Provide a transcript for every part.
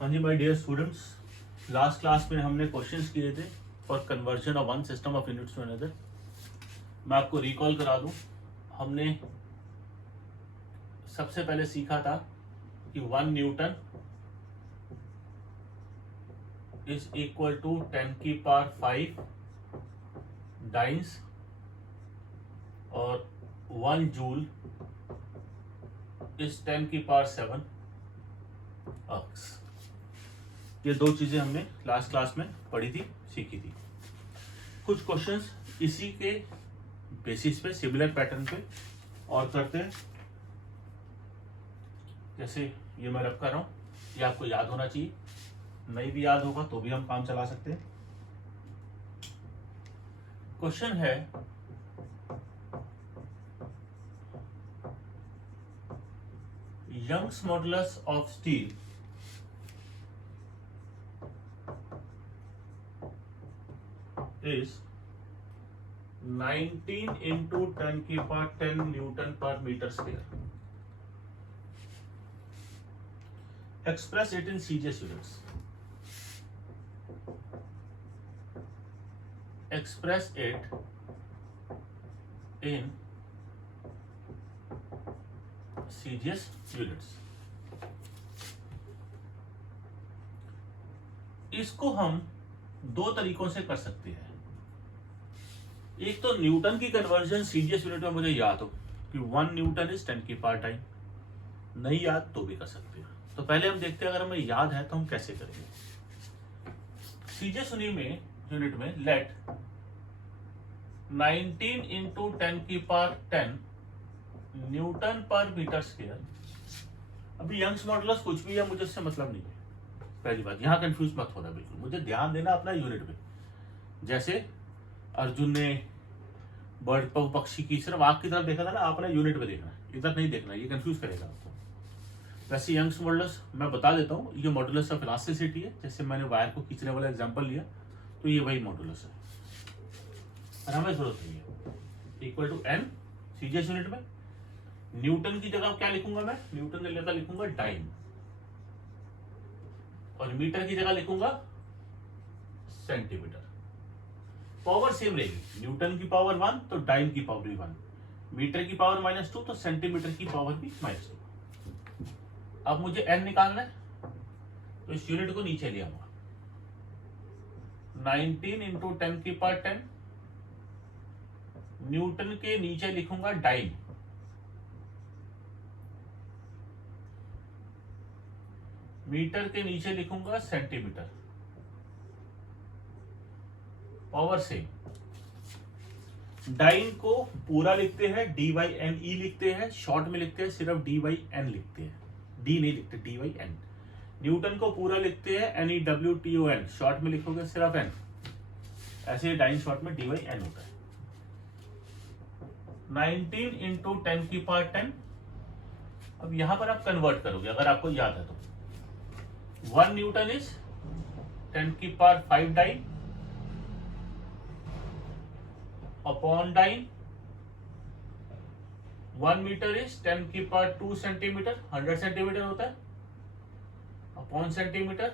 हाँ जी my dear students, last class में हमने क्वेश्चंस किए थे for conversion of one system of units to another. मैं आपको रिकॉल करा दूं, हमने सबसे पहले सीखा था कि 1 newton is equal to 10⁵ dynes और 1 जूल इज 10⁷ अर्क्स। ये दो चीजें हमने लास्ट क्लास में पढ़ी थी, सीखी थी। कुछ क्वेश्चंस इसी के बेसिस पे, सिमिलर पैटर्न पे और करते हैं। जैसे ये मैं रब कर रहा हूं, ये आपको याद होना चाहिए, नहीं भी याद होगा तो भी हम काम चला सकते हैं। क्वेश्चन है Young's modulus of steel is 19 into 10⁻10 Newton per meter square. Express it in CGS units. Express it in CGS units. इसको हम दो तरीकों से कर सकते हैं। एक तो न्यूटन की कन्वर्जन सीजीएस यूनिट में मुझे याद हो कि 1 न्यूटन इज 10⁻⁹, नहीं याद तो भी कर सकते हैं। तो पहले हम देखते हैं अगर हमें याद है तो हम कैसे करेंगे। सीजीएस यूनिट में लेट 19 इंटू 10⁻10 न्यूटन पर मीटर स्क्वायर। अभी यंग्स मॉडुलस कुछ भी है, मुझे उससे मतलब नहीं है। पहली बात, यहां कंफ्यूज मत होना, बिल्कुल मुझे ध्यान देना अपना यूनिट में। जैसे अर्जुन ने बर्ड पक्षी की सिर्फ आंख की तरफ देखा था ना, आपने यूनिट में देखना है, इधर नहीं देखना, ये कंफ्यूज करेगा आपको। वैसे यंग्स मॉडुलस मैं बता देता हूँ, ये मॉडुलस ऑफ इलास्टिसिटी है। जैसे मैंने वायर को खींचने वाला एग्जांपल लिया तो ये वही मॉडुलस है, और हमें जरूरत नहीं है। Equal to an CGS unit में न्यूटन की जगह क्या लिखूंगा मैं? न्यूटन की जगह लिखूंगा डाइन, और मीटर की जगह लिखूंगा सेंटीमीटर। पावर सेम रहेगी, न्यूटन की पावर 1 तो डाइन की पावर भी 1, मीटर की पावर -2 तो सेंटीमीटर की पावर भी -2। अब मुझे n निकालना है, तो इस यूनिट को नीचे ले आऊंगा। 19 इंटू 10⁻10 न्यूटन के नीचे लिखूंगा डाइन, मीटर के नीचे लिखूंगा सेंटीमीटर। Power same. डाइन को पूरा लिखते हैं dy/n/e लिखते हैं, शॉर्ट में लिखते हैं सिर्फ dy/n लिखते हैं, d नहीं लिखते, dy/n। न्यूटन को पूरा लिखते हैं NEWTON, शॉर्ट में लिखोगे सिर्फ n। ऐसे डाइन शॉर्ट में dy/n होता है। 19 इंटू 10⁻10। अब यहां पर आप कन्वर्ट करोगे अगर आपको याद है तो। 1 newton is 10⁵ dyne upon dyne. 1 metre is 10⁻2 centimetre, 100 centimetre होता है, अपॉन सेंटीमीटर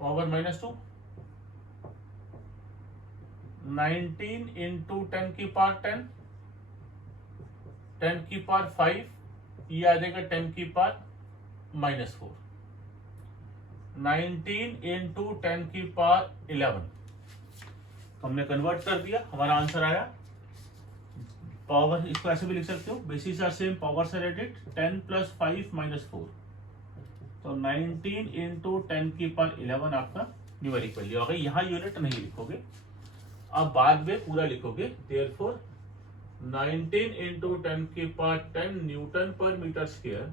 पावर -2। 19 इंटू 10⁻10 10⁵, ये आ जाएगा 10⁻⁻4। 19 इंटू 10⁻11, तो हमने कन्वर्ट कर दिया, हमारा आंसर आया। पावर इसको ऐसे भी लिख सकते हो, bases are same, power are added, 10 + 5 - 4, तो 19 इंटू 10⁻11 आपका न्यूमेरिक वैल्यू आ गई। यहाँ यूनिट नहीं लिखोगे, अब बाद में पूरा लिखोगे। देयरफॉर 19 इंटू 10⁻10 न्यूटन पर metre square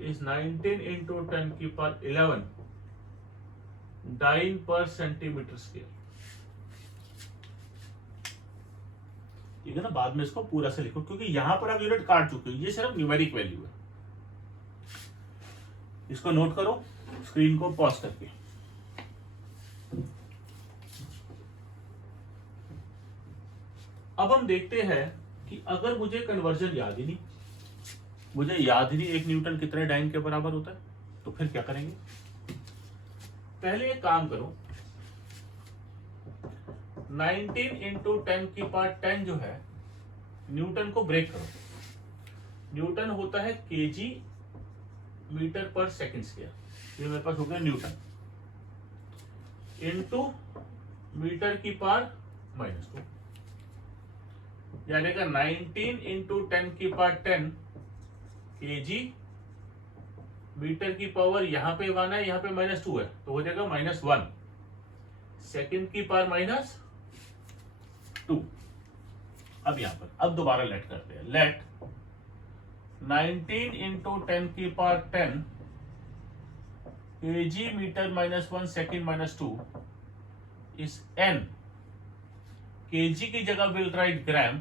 is 19 into 10⁻11 dyne पर सेंटीमीटर स्क्वायर। ठीक है ना, बाद में इसको पूरा से लिखो, क्योंकि यहां पर आप यूनिट काट चुके हो, ये सिर्फ न्यूमेरिक वैल्यू है। इसको नोट करो स्क्रीन को पॉज करके। अब हम देखते हैं कि अगर मुझे कन्वर्जन याद ही नहीं, मुझे याद ही नहीं 1 न्यूटन कितने डाइन के बराबर होता है, तो फिर क्या करेंगे, पहले एक काम करो, 19 इंटू 10⁻10 जो है न्यूटन को ब्रेक करो। न्यूटन होता है केजी मीटर पर सेकंड स्क्वायर, ये मेरे पास हो गया न्यूटन, इंटू मीटर की पावर -2, यानी कि 19 इंटू 10⁻10 केजी मीटर की पावर, यहाँ पे 1 है, यहाँ पे -2 है, तो हो जाएगा -1 सेकंड की पावर -2। अब यहाँ पर अब दोबारा लेट करते हैं, let 19 into 10⁻10 KG metre -1 second -2 is n, KG की जगह विल राइट ग्राम,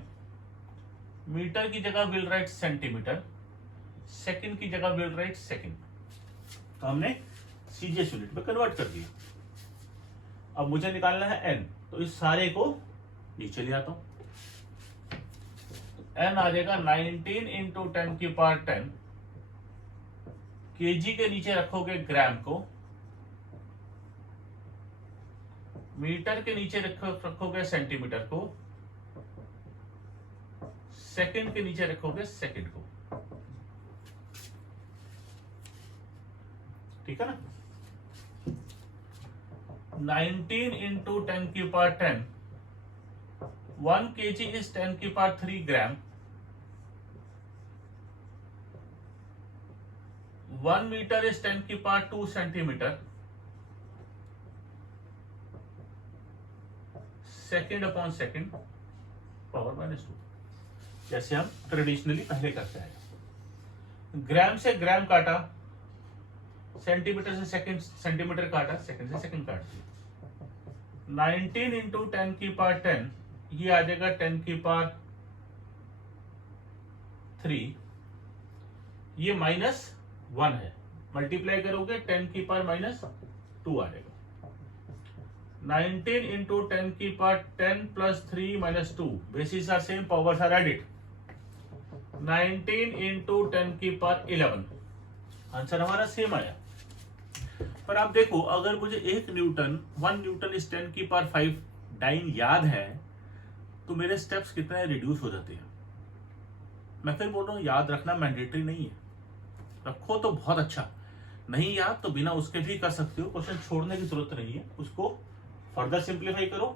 मीटर की जगह विल राइट सेंटीमीटर, सेकंड की जगह विल राइट सेकंड। तो हमने सीजीएस यूनिट में कन्वर्ट कर दिया। अब मुझे निकालना है n, तो इस सारे को नीचे ले आता हूं, n आ जाएगा 19 इंटू 10⁻10, केजी के नीचे रखोगे ग्राम को, मीटर के नीचे रखोगे सेंटीमीटर को, सेकंड के नीचे रखोगे सेकंड को, ठीक है ना। 19 into 10⁻10, 1 kg is 10⁻3 gram, 1 metre is 10⁻2 centimetre, second upon second power -2, जैसे हम ट्रेडिशनली पहले करते हैं। ग्राम से ग्राम काटा, सेंटीमीटर से सेकंड सेंटीमीटर काटा, सेकंड से सेकंड काट दिया। 19 इंटू 10⁻10 ये आ जाएगा 10⁻3, ये -1 है, मल्टीप्लाई करोगे 10⁻2 आ जाएगा। 19 into 10⁻10 plus 3 -2, bases are same, powers are added, 19 into 10⁻11, answer हमारा सेम आया। पर आप देखो, अगर मुझे 1 न्यूटन इज 10⁻5 डाइन याद है, तो मेरे स्टेप्स कितने रिड्यूस हो जाते हैं। मैं फिर बोल रहा हूँ, याद रखना मैंडेटरी नहीं है, रखो तो बहुत अच्छा, नहीं याद तो बिना उसके भी कर सकते हो, क्वेश्चन छोड़ने की जरूरत नहीं है, उसको फर्दर सिंप्लीफाई करो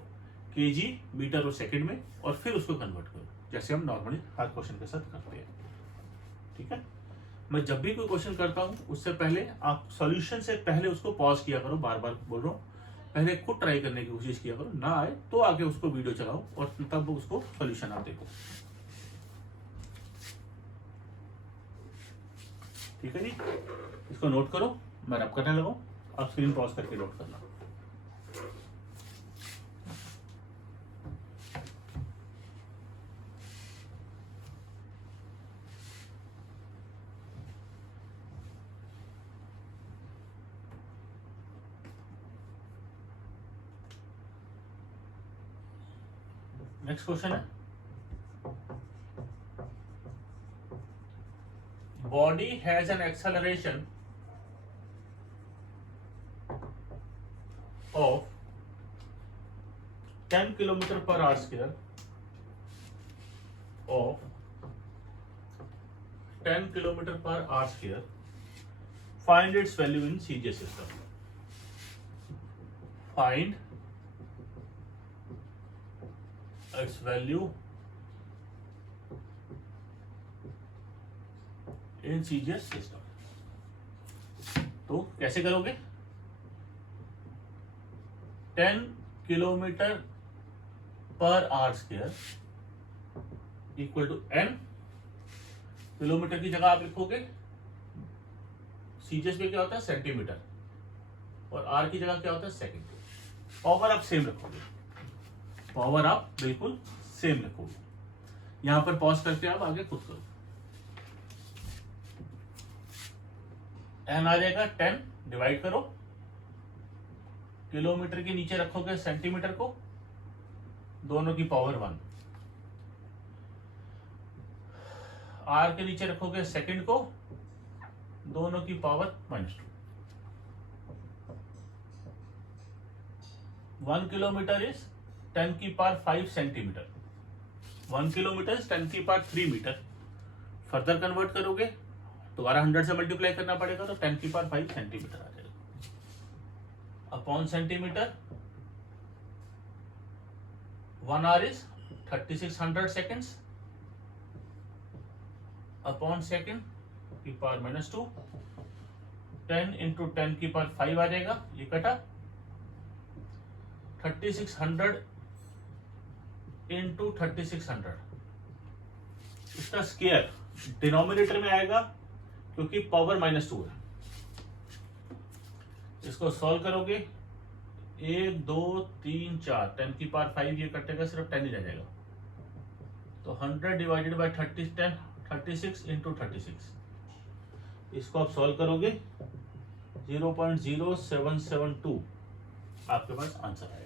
केजी मीटर और सेकंड में, और फिर उसको कन्वर्ट करो, जैसे हम नॉर्मली हर क्वेश्चन के साथ करते हैं, ठीक है। मैं जब भी कोई क्वेश्चन करता हूं, उससे पहले आप सॉल्यूशन से पहले उसको पॉज किया करो, बार बार बोल रहा हूं, पहले खुद ट्राई करने की कोशिश किया करो, ना आए तो आगे उसको वीडियो चलाओ और तब उसको सॉल्यूशन आप देखो, ठीक है जी। इसको नोट करो, मैं रब करने लगा, आप स्क्रीन पॉज करके नोट करना। नेक्स्ट क्वेश्चन है, body has an acceleration of 10 kilometre per hour square of 10 kilometre per hour square, find its value in CGS system. Find its value in CGS system। तो कैसे करोगे, 10 kilometre per hour square equal to n, kilometre की जगह आप लिखोगे, CGS में क्या होता है सेंटीमीटर, और आर की जगह क्या होता है सेकंड। पावर आप सेम रखोगे, पावर आप बिल्कुल सेम रखोगे। यहां पर पॉज करके आप आगे खुद करो, एन आ जाएगा 10, डिवाइड करो, किलोमीटर के नीचे रखोगे सेंटीमीटर को, दोनों की पावर 1, आर के नीचे रखोगे सेकंड को, दोनों की पावर -2। 1 किलोमीटर इज 10 की पावर 5 सेंटीमीटर, 1 किलोमीटर इज 10 की पावर 3 मीटर। फर्दर कन्वर्ट करोगे दोबारा 100 से मल्टीप्लाई करना पड़ेगा, तो 10 की पावर 5 सेंटीमीटर आ जाएगा। Upon centimetre 1 our is 3600 seconds, upon second की पावर -2, 10 इंटू 10 की पावर 5 आ जाएगा, ये कटा 3600 इंटू 3600, इसका स्क्वायर डिनोमिनेटर में आएगा क्योंकि पावर -2 है। इसको सॉल्व करोगे 1 2 3 4, 10 की पावर 5 ये कटेगा, सिर्फ 10 ही रह जाएगा, तो 100 डिवाइडेड बाई 36 इंटू 36, इसको आप सॉल्व करोगे 0.0772 आपके पास आंसर आएगा।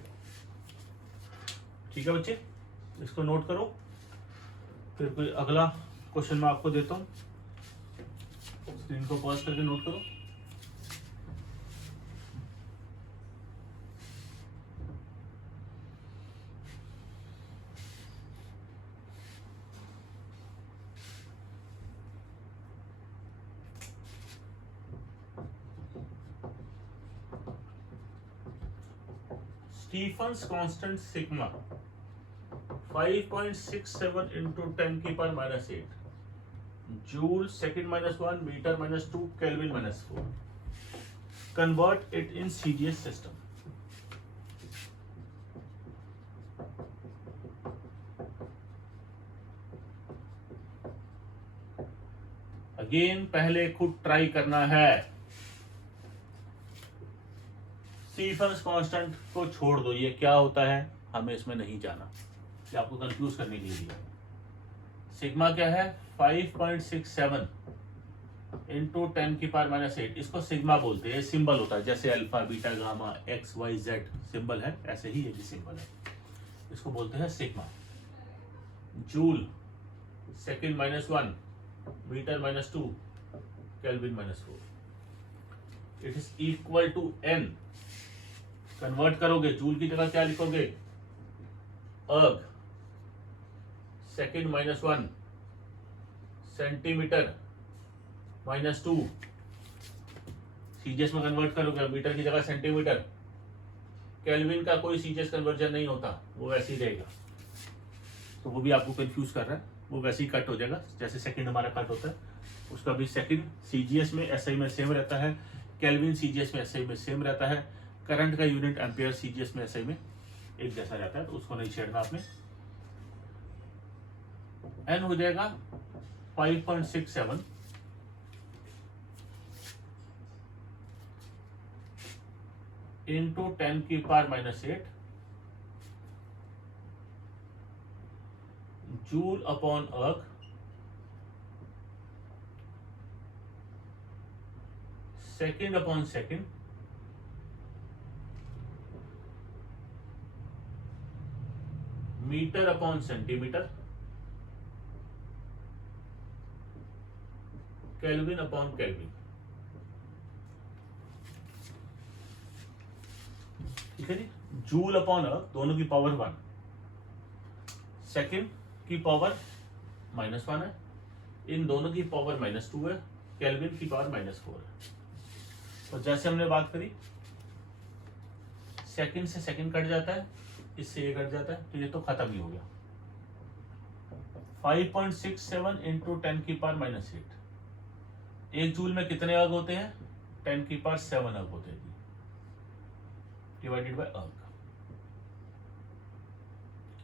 ठीक है बच्चे, इसको नोट करो, फिर कोई अगला क्वेश्चन मैं आपको देता हूं, स्क्रीन को पॉज करके नोट करो। स्टीफन्स कांस्टेंट सिग्मा 5.67 इंटू 10 की power -8 joule second -1 metre -2 kelvin -4। Convert it in CGS system. Again पहले खुद ट्राई करना है। स्टीफन्स कांस्टेंट को छोड़ दो, ये क्या होता है हमें इसमें नहीं जाना, ये आपको कंफ्यूज करने के लिए दिया। सिग्मा क्या है 5.67 इंटू 10 की पावर -8, इसको सिग्मा बोलते हैं, सिंबल होता है जैसे alpha beta gamma x y z symbol है, ऐसे ही ये भी सिंबल है, इसको बोलते हैं sigma. Joule second -1 metre -2 kelvin -4, it is equal to n। Convert करोगे जूल की जगह क्या लिखोगे अर्ग सेकेंड -1 सेंटीमीटर -2, सीजीएस में कन्वर्ट करोगे मीटर की जगह सेंटीमीटर। केल्विन का कोई सीजीएस कन्वर्जन नहीं होता, वो वैसे ही रहेगा, तो वो भी आपको कंफ्यूज कर रहा है, वो वैसे ही कट हो जाएगा जैसे सेकंड हमारा कट होता है, उसका भी सेकंड सीजीएस में एसआई में सेम रहता है, केल्विन सीजीएस में एसआई में सेम रहता है, करंट का यूनिट एम्पियर सीजीएस में एसआई में एक जैसा रहता है, तो उसको नहीं छेड़ना आपने। एन हो जाएगा 5.67 इंटू 10 की power -8 joule upon erg second upon second metre upon centimetre kelvin upon kelvin. ठीक है जी, जूल अपॉन अर्ग दोनों की पावर 1, सेकेंड की पावर -1 है, इन दोनों की पावर -2 है, केल्विन की पावर -4 है। तो जैसे हमने बात करी सेकंड से सेकंड कट जाता है, इससे ये कट जाता है, तो ये तो खत्म ही हो गया। 5.67 इंटू 10 की पावर -8, एक जूल में कितने अर्ग होते हैं 10 की पावर 7 अर्ग होते हैं, डिवाइडेड बाय अर्ग।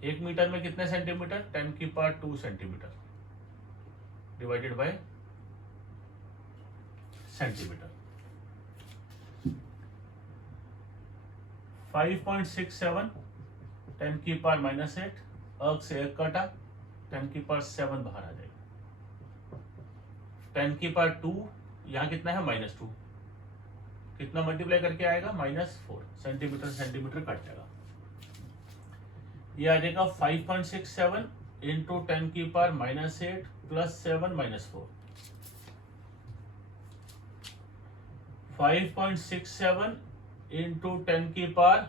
एक मीटर में कितने सेंटीमीटर 10 की power 2 centimetre divided by centimetre. 5.67 10 की पावर -8, अर्ग से एक काटा 10 की पावर 7 बाहर आ जाएगा। 10 की पावर 2 यहाँ कितना है -2, कितना मल्टीप्लाई करके आएगा -4, सेंटीमीटर सेंटीमीटर कट जाएगा, ये आ जाएगा 5.67 इंटू 10 की पावर -8 प्लस 7 -4, 5.67 इंटू 10 की पावर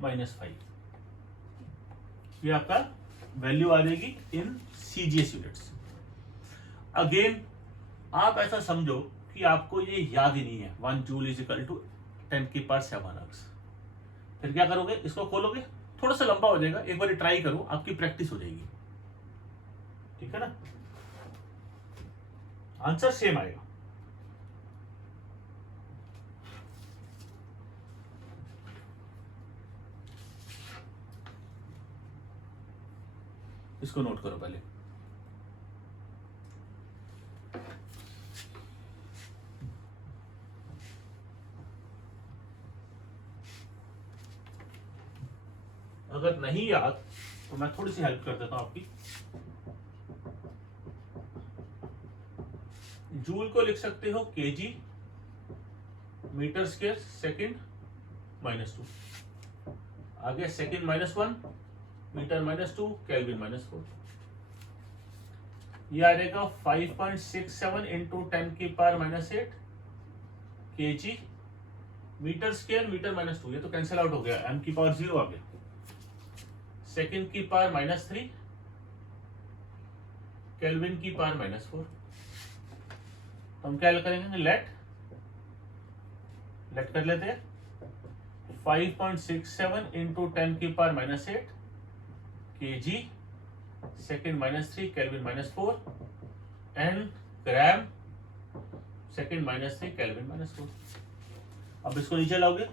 -5। ये आपका वैल्यू आ जाएगी इन CGS यूनिट्स। अगेन आप ऐसा समझो कि आपको ये याद ही नहीं है 1 जूल इज इक्वल टू 10⁻7 अर्ग्स। फिर क्या करोगे, इसको खोलोगे, थोड़ा सा लंबा हो जाएगा, एक बार ट्राई करो, आपकी प्रैक्टिस हो जाएगी, ठीक है ना। आंसर सेम आएगा। इसको नोट करो पहले। अगर नहीं याद तो मैं थोड़ी सी हेल्प कर देता हूं आपकी। जूल को लिख सकते हो kg मीटर स्क्वायर सेकंड -2, आगे सेकंड -1 मीटर -2 केल्विन -4। ये आ जाएगा 5.67 into 10⁻⁻8 kg metre square metre -2। ये तो कैंसिल आउट हो गया, m की पावर 0 आ गया। सेकंड की पावर -3 केल्विन की पावर -4। तो हम क्या करेंगे, लेट कर लेते हैं 5.67 into 10⁻⁻8 kg second -3 kelvin -4 in gram second -3 kelvin -4। अब इसको नीचे लाओगे,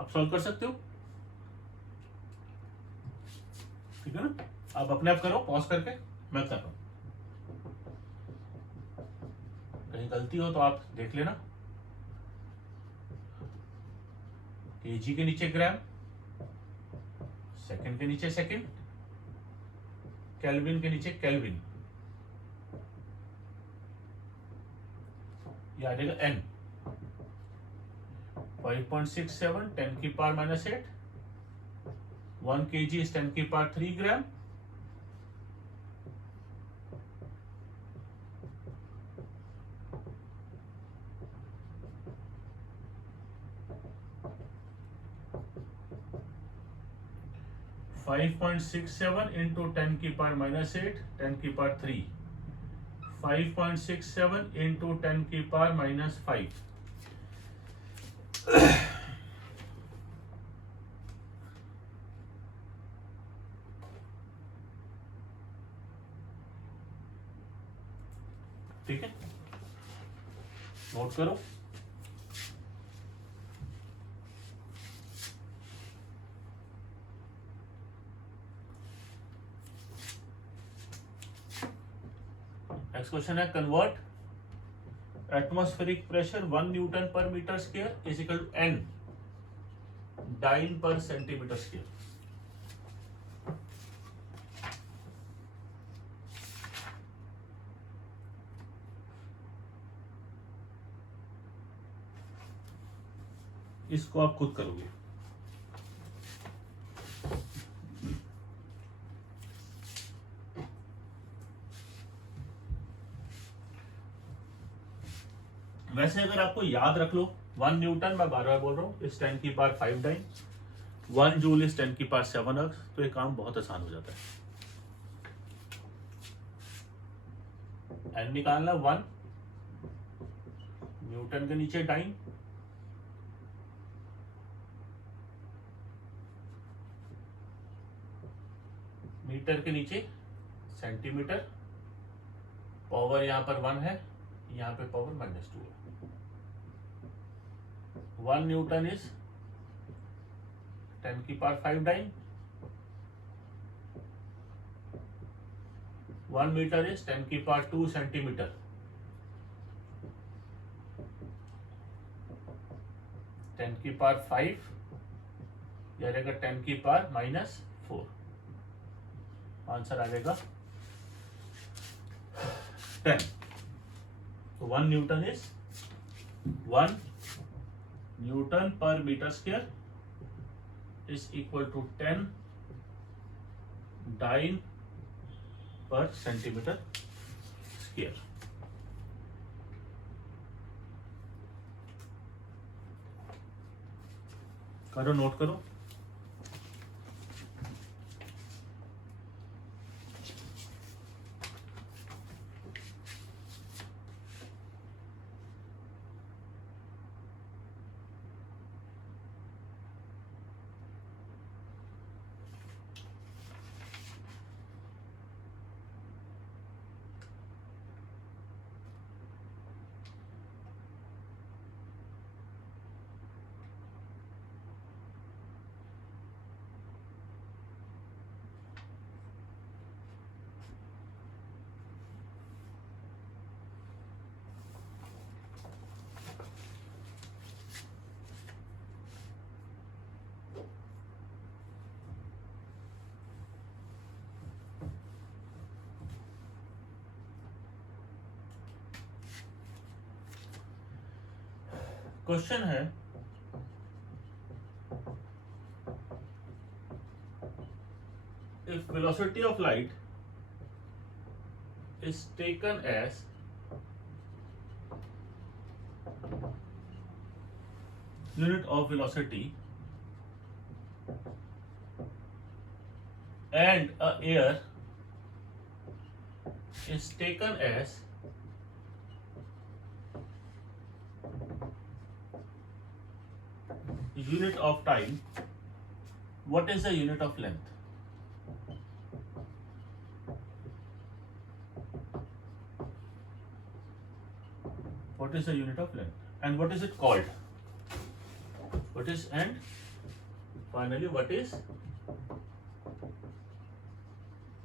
आप सॉल्व कर सकते हो, ठीक है ना। आप अपने आप करो, पॉज करके, मैं कर रहा हूं। कहीं गलती हो तो आप देख लेना। kg के नीचे ग्राम, सेकंड के नीचे सेकंड, केल्विन के नीचे केल्विन, ये आ जाएगा n। 5.67 10⁻⁻8 1 kg is 10⁻³ gram, (5.67 into 10⁻⁻8 10⁻³) 5.67 into 10⁻⁻5। ठीक है, नोट करो। नेक्स्ट क्वेश्चन है, कन्वर्ट एटमॉस्फेरिक प्रेशर 1 न्यूटन पर metre square is equal to n dyne पर सेंटीमीटर स्क्वायर। इसको आप खुद करोगे। वैसे अगर आपको याद रख लो, 1 न्यूटन, मैं बार बार बोल रहा हूं, इस 10⁵ डाइन, 1 जूल इस 10⁷ अर्ग्स, तो ये काम बहुत आसान हो जाता है। एन निकालना 1 न्यूटन के नीचे डाइन, मीटर के नीचे सेंटीमीटर, पावर यहां पर 1 है, यहां पे पावर -2 है। 1 newton is 10⁵ dyne, 1 metre is 10⁵2 centimetre, 10⁵5 या रहेगा 10⁻⁻4। आंसर आ जाएगा 10। तो 1 न्यूटन इज 1 न्यूटन पर metre square is equal to 10 dyne पर सेंटीमीटर स्क्वायर। करो, नोट करो। क्वेश्चन है if velocity of light is taken as unit of velocity and a air is taken as unit of time, what is the unit of length? What is the unit of length and what is it called? What is, and finally what is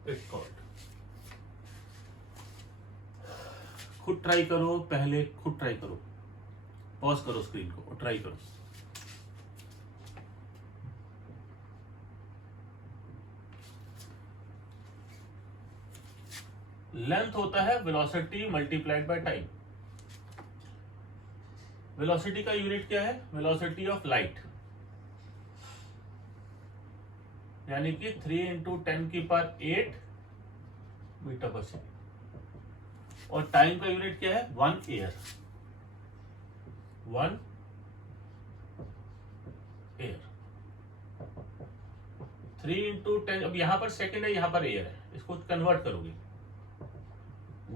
it called? खुद try करो, पहले खुद try करो, pause करो screen को और try करो. Length होता है velocity multiplied by time. Velocity का यूनिट क्या है? वेलोसिटी ऑफ लाइट, यानी कि 3 इंटू 10⁸ मीटर पर सेकेंड. और टाइम का यूनिट क्या है? 1 एयर. 1 एयर. 3 इंटू 10, अब यहां पर सेकेंड है, यहां पर एयर है, इसको कन्वर्ट करोगे.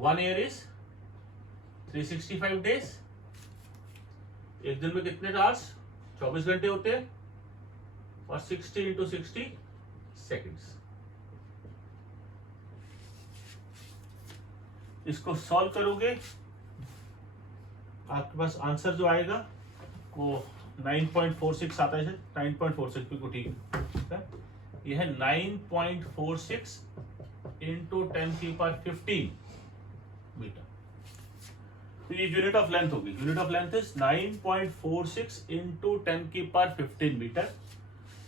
1 एयर इज 365 डेज. एक दिन में कितने आवर्स? 24 घंटे होते हैं. और 60 इंटू 60 सेकेंड्स. इसको सॉल्व करोगे, आपके पास आंसर जो आएगा वो 9.46 आता है. 9.46 भी ठीक है. यह है 9.46 इंटू 10⁻15 मीटर. तो ये यूनिट ऑफ लेंथ होगी. Unit of length is 9.46 into 10⁻15 metre.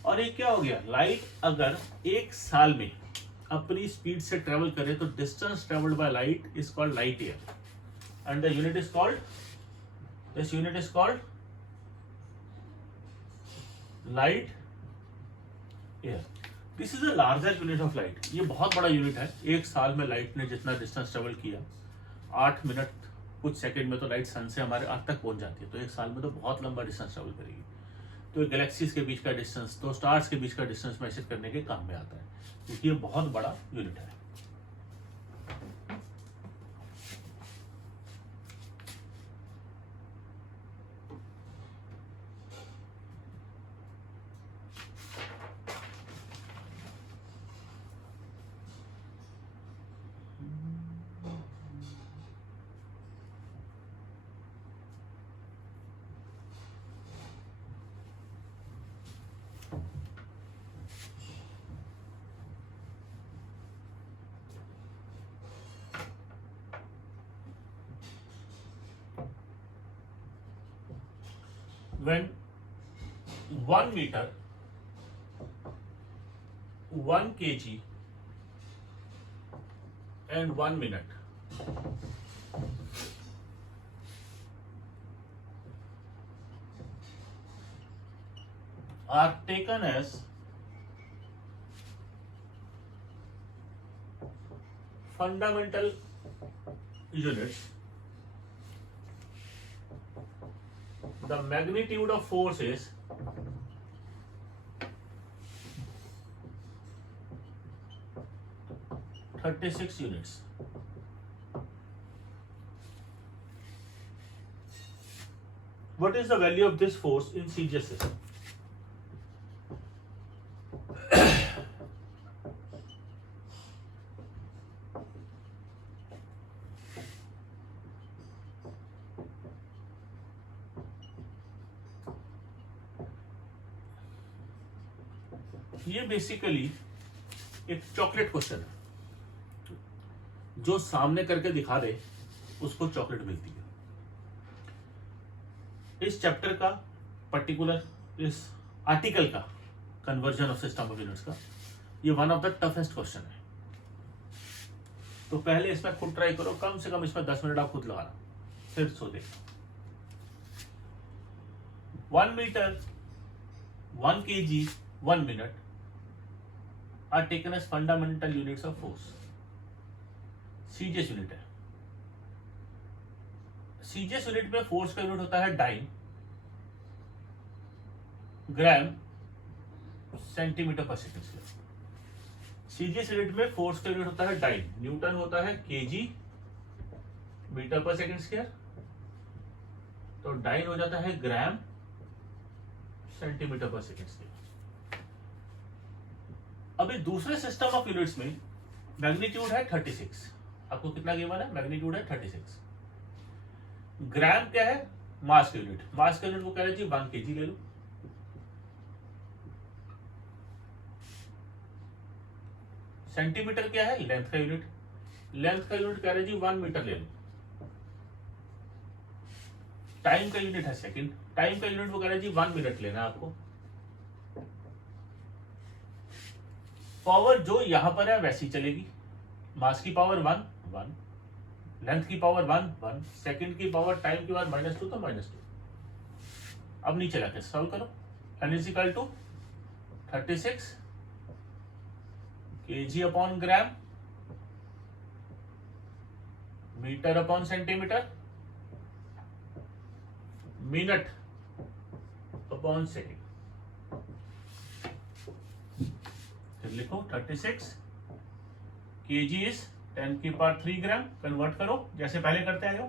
और ये क्या हो गया? लाइट अगर एक साल में अपनी स्पीड से ट्रेवल करे तो distance travelled by light is called light year and the unit is called, this unit is called light year. This is a larger unit of light. ये बहुत बड़ा यूनिट है. एक साल में लाइट ने जितना डिस्टेंस ट्रेवल किया, 8 मिनट कुछ सेकंड में तो लाइट सन से हमारे अर्थ तक पहुंच जाती है. तो एक साल में तो बहुत लंबा डिस्टेंस ट्रेवल करेगी. तो गैलेक्सीज के बीच का डिस्टेंस, तो स्टार्स के बीच का डिस्टेंस मेजर करने के काम में आता है, क्योंकि ये बहुत बड़ा यूनिट है. When 1 meter, 1 kg and 1 minute are taken as fundamental units, the magnitude of force is 36 units. What is the value of this force in CGS system? ये बेसिकली एक चॉकलेट क्वेश्चन है. जो सामने करके दिखा दे उसको चॉकलेट मिलती है. इस चैप्टर का पर्टिकुलर, इस आर्टिकल का, conversion of system of units का, ये one of the toughest question है. तो पहले इसमें खुद ट्राई करो, कम से कम इसमें 10 मिनट आप खुद लगाना, फिर सो देखो. 1 meter, 1 kg, 1 minute are taken as fundamental units of force. CGS unit है। सीजीएस यूनिट में फोर्स का यूनिट होता है डाइन, ग्राम, सेंटीमीटर पर सेकेंड स्क्वायर। सीजीएस यूनिट में फोर्स का यूनिट होता है डाइन, न्यूटन होता है केजी मीटर पर सेकेंड स्क्वायर, तो डाइन हो जाता है ग्राम सेंटीमीटर पर सेकेंड स्क्वायर। अभी दूसरे सिस्टम ऑफ यूनिट्स में मैग्नीट्यूड है 36। आपको कितना गिवन है? मैग्नीट्यूड है 36। ग्राम क्या है? मास का यूनिट। मास का यूनिट को कह रहे जी 1 kg ले लो। सेंटीमीटर क्या है? लेंथ का यूनिट। लेंथ का यूनिट कह रहे जी 1 मीटर ले लो। टाइम का यूनिट है सेकंड। टाइम का यूनिट वो कह रहे जी 1 मिनट लेना है आपको। पावर जो यहां पर है वैसी चलेगी। मास की पावर 1 1, लेंथ की पावर 1 1, सेकंड की पावर टाइम की पावर -2 तो -2। अब नीचे लाके सॉल्व करो। n is equal to 36 kg upon gram, metre upon centimetre, minute upon second. फिर लिखो 36 kg इज 10 की पावर 3 ग्राम। कन्वर्ट करो जैसे पहले करते आए हो।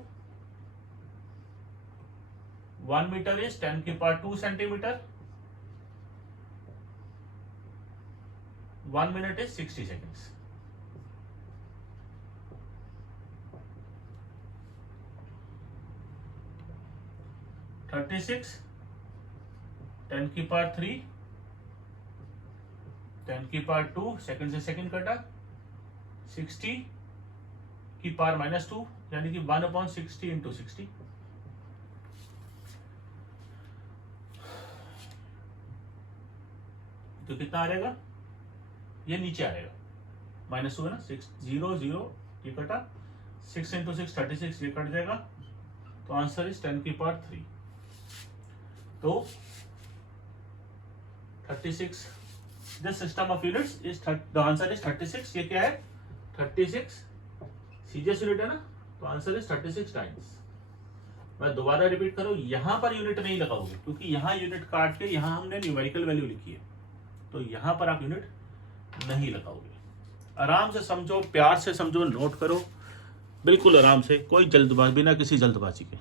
1 मीटर इज 10 की power 2 centimetre. 1 minute is 60 seconds. Thirty six 10 की पावर 3, 10 की पावर 2, सेकंड से सेकंड कटा, 60 की पावर -2 यानी कि 1/60 इंटू 60। तो कितना आ जाएगा? ये नीचे आएगा, -2 है ना, 6 0 0 ये कटा, 6 इंटू 6 36 ये कट जाएगा, तो आंसर इज 10 की पावर 3। तो 36 this system of units is the answer is 36। ये क्या है? 36 सीजीएस यूनिट है ना, तो आंसर इज 36 टाइम्स। मैं दोबारा रिपीट करूं, यहां पर यूनिट नहीं लगाओगे क्योंकि यहां यूनिट काट के यहां हमने न्यूमेरिकल वैल्यू लिखी है, तो यहां पर आप यूनिट नहीं लगाओगे। आराम से समझो, प्यार से समझो, नोट करो, बिल्कुल आराम से, कोई जल्दबाजी, बिना किसी जल्दबाजी के।